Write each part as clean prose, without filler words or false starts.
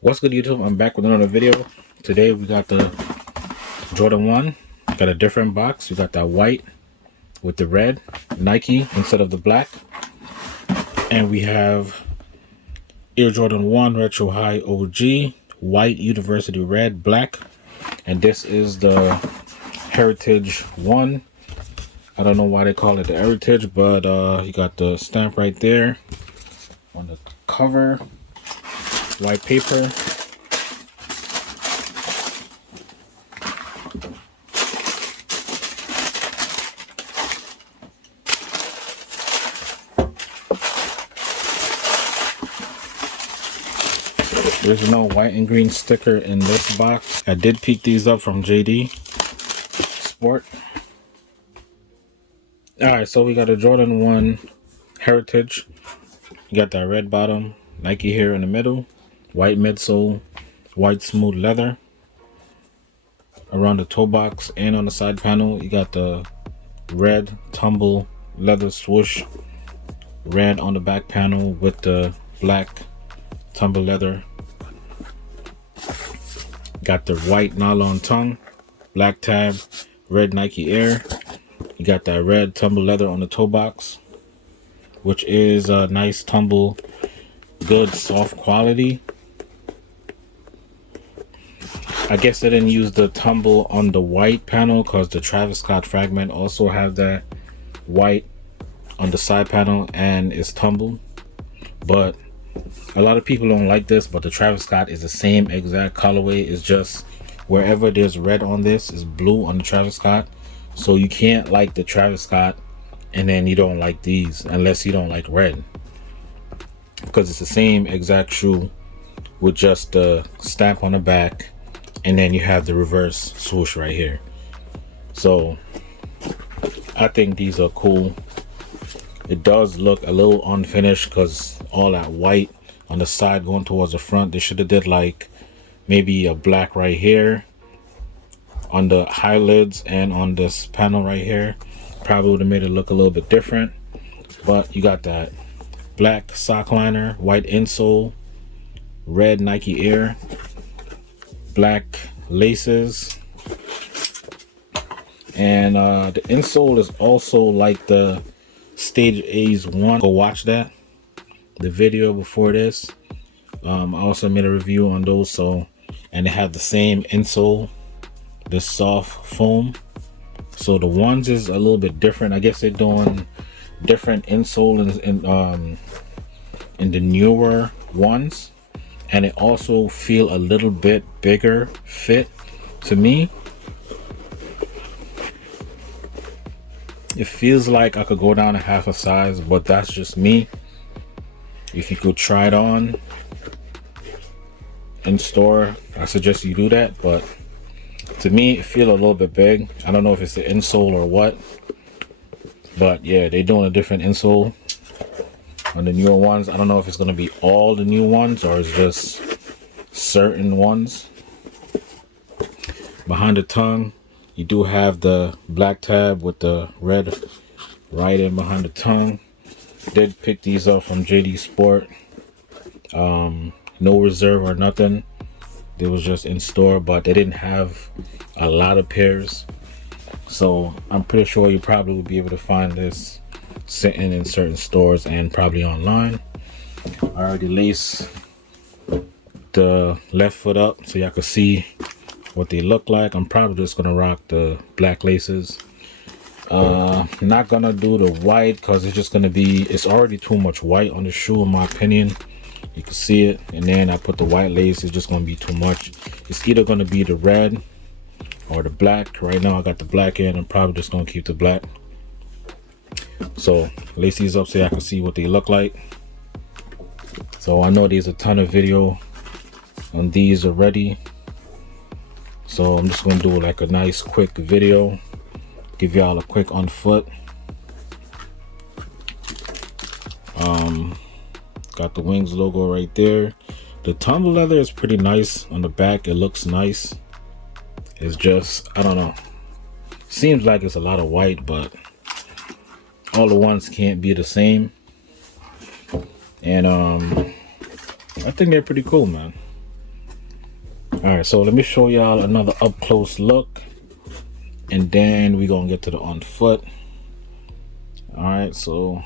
What's good, YouTube? I'm back with another video. Today we got the Jordan 1. Got a different box. We got that white with the red Nike instead of the black. And we have Air Jordan 1 Retro High OG, white University red, black. And this is the Heritage 1. I don't know why they call it the Heritage, but you got the stamp right there on the cover. White paper. There's no white and green sticker in this box. I did pick these up from JD Sport. Alright, so we got a Jordan 1 Heritage. You got that red bottom, Nike here in the middle, white midsole, white smooth leather. Around the toe box and on the side panel, you got the red tumble leather swoosh, red on the back panel with the black tumble leather. Got the white nylon tongue, black tab, red Nike Air. You got that red tumble leather on the toe box, which is a nice tumble, good soft quality. I guess they didn't use the tumble on the white panel because the Travis Scott Fragment also have that white on the side panel and it's tumbled. But a lot of people don't like this, but the Travis Scott is the same exact colorway. It's just wherever there's red on this is blue on the Travis Scott. So you can't like the Travis Scott and then you don't like these unless you don't like red, because it's the same exact shoe with just the stamp on the back and then you have the reverse swoosh right here. So I think these are cool. It does look a little unfinished because all that white on the side going towards the front. They should have did like maybe a black right here on the high lids and on this panel right here. Probably would have made it look a little bit different. But you got that black sock liner, white insole, red Nike Air, black laces, and the insole is also like the Stage A's 1. Go watch that, the video before this. I also made a review on those. So, and they have the same insole, the soft foam. So the ones is a little bit different. I guess they're doing different insole in the newer ones, and it also feel a little bit bigger fit to me. It feels like I could go down a half a size, but that's just me. If you could try it on in store, I suggest you do that. But to me, it feels a little bit big. I don't know if it's the insole or what, but yeah, they're doing a different insole on the newer ones. I don't know if it's going to be all the new ones or it's just certain ones. Behind the tongue, you do have the black tab with the red right in behind the tongue. Did pick these up from JD Sport. No reserve or nothing. They was just in store, but they didn't have a lot of pairs. So I'm pretty sure you probably will be able to find this sitting in certain stores and probably online. I already laced the left foot up so y'all can see what they look like. I'm probably just gonna rock the black laces. Not gonna do the white because it's just gonna be, it's already too much white on the shoe in my opinion. You can see it, and then I put the white lace. It's just gonna be too much. It's either gonna be the red or the black. Right now I got the black in. I'm probably just gonna keep the black. So lace these up so I can see what they look like. So I know there's a ton of video on these already, so I'm just gonna do like a nice quick video, give y'all a quick on foot. Got the Wings logo right there. The tumble leather is pretty nice on the back. It looks nice. It's just, I don't know, seems like it's a lot of white, but all the ones can't be the same. And I think they're pretty cool, man. All right, so let me show y'all another up close look, and then we're gonna get to the on foot. All right, so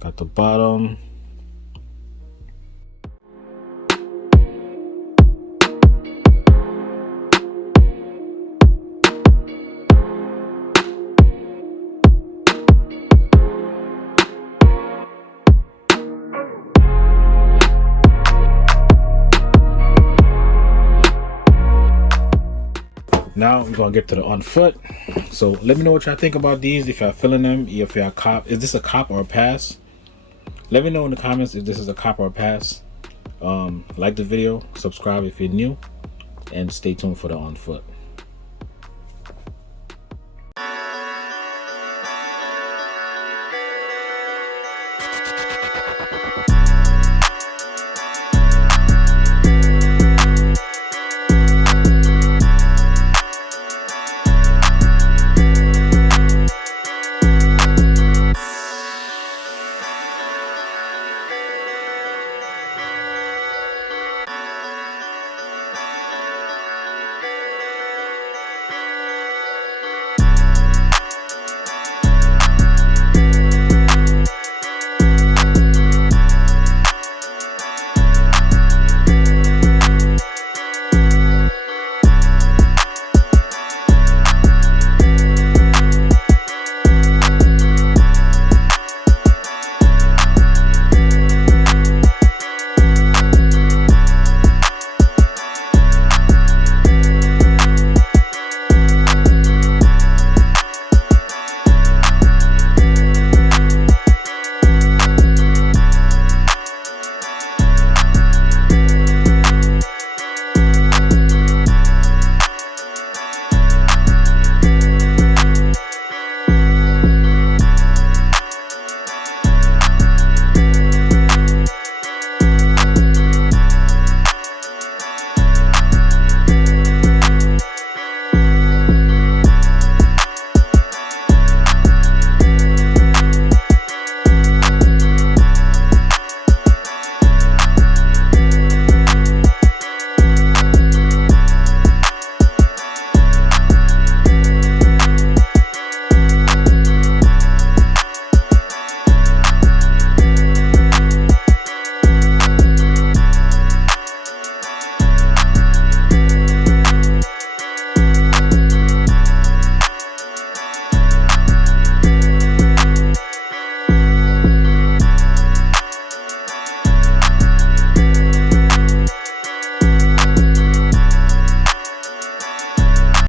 got the bottom. Now we're gonna get to the on foot. So let me know what y'all think about these. If y'all feeling them, if y'all cop, is this a cop or a pass? Let me know in the comments if this is a cop or a pass. Like the video, subscribe if you're new, and stay tuned for the on foot.